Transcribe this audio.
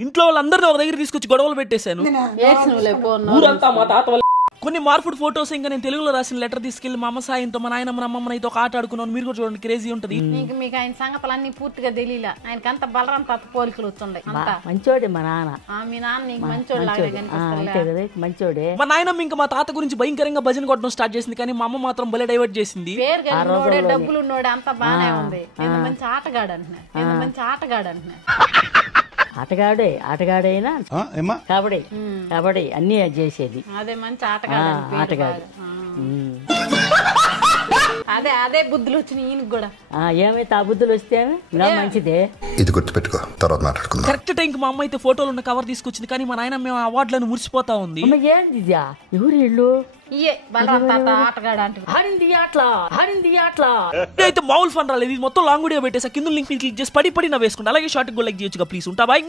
ఇంట్లో వాళ్ళందరినీ ఒక దగ్గర తీసుకొచ్చి గొడవలు పెట్టేశాను. ఊరంతా మా తాత వల్ల కొన్ని మార్పుడ్ ఫోటోస్ ఇంకా నేను తెలుగులో రాసిన లెటర్ తీసుకెళ్లి మా అమ్మ సాయంతో మా నాయనమ్మ అమ్మమ్మ అయితే ఒక ఆట ఆడుకున్నాను. మీరు కూడా చూడండి, క్రేజీ ఉంటది. మీకు ఆయన సంగతులన్నీ పూర్తిగా తెలియలా. ఆయనకంత బలరాం తాత పోలికలు వస్తుండే. మంచోడే మా నాన్న. మీ నాన్న నీకు మంచోడే. మంచోడే. మా నాయనమ్మ ఇంకా మా తాత గురించి భయంకరంగా భజన కొట్టడం స్టార్ట్ చేసింది, కానీ మా అమ్మ మాత్రం భలే డైవర్ట్ చేసింది. పేరు కలిగినోడే డబ్బులు ఉన్నోడే అంతా బానే ఉంది. నేను మంచి ఆటగాడు అంటున్నా, నేను మంచి ఆటగాడు అంటున్నా. ఆటగాడైనా కబడ్డీ అన్ని చేసేది. అదే మంచి ఆటగాడు. అదే బుద్ధులు వచ్చినాయి ఈయనకు కూడా. ఏమైతే ఆ బుద్ధులు వస్తే మంచిదే. ఇది గుర్తుపెట్టుకో, తర్వాత మాట్లాడుకుందాం. కరెక్ట్ టైంకి మా అమ్మ అయితే ఫోటోలు ఉన్న కవర్ తీసుకొచ్చింది, కానీ మా నాయన మేము అవార్డులను మురిసిపోతా ఉంది. ఏంది ఎవరు ఇల్లు? అయితే మామూలు ఫన్ రాలేదు. ఇది మొత్తం లాంగ్ వీడియో పెట్టేసా. కింద లింక్ క్లిక్ చేసి పడి నవ్వేసుకుంటా. అలాగే షార్ట్ గో లైక్ చేయొచ్చుగా ప్లీజ్. ఉంటా బాయ్.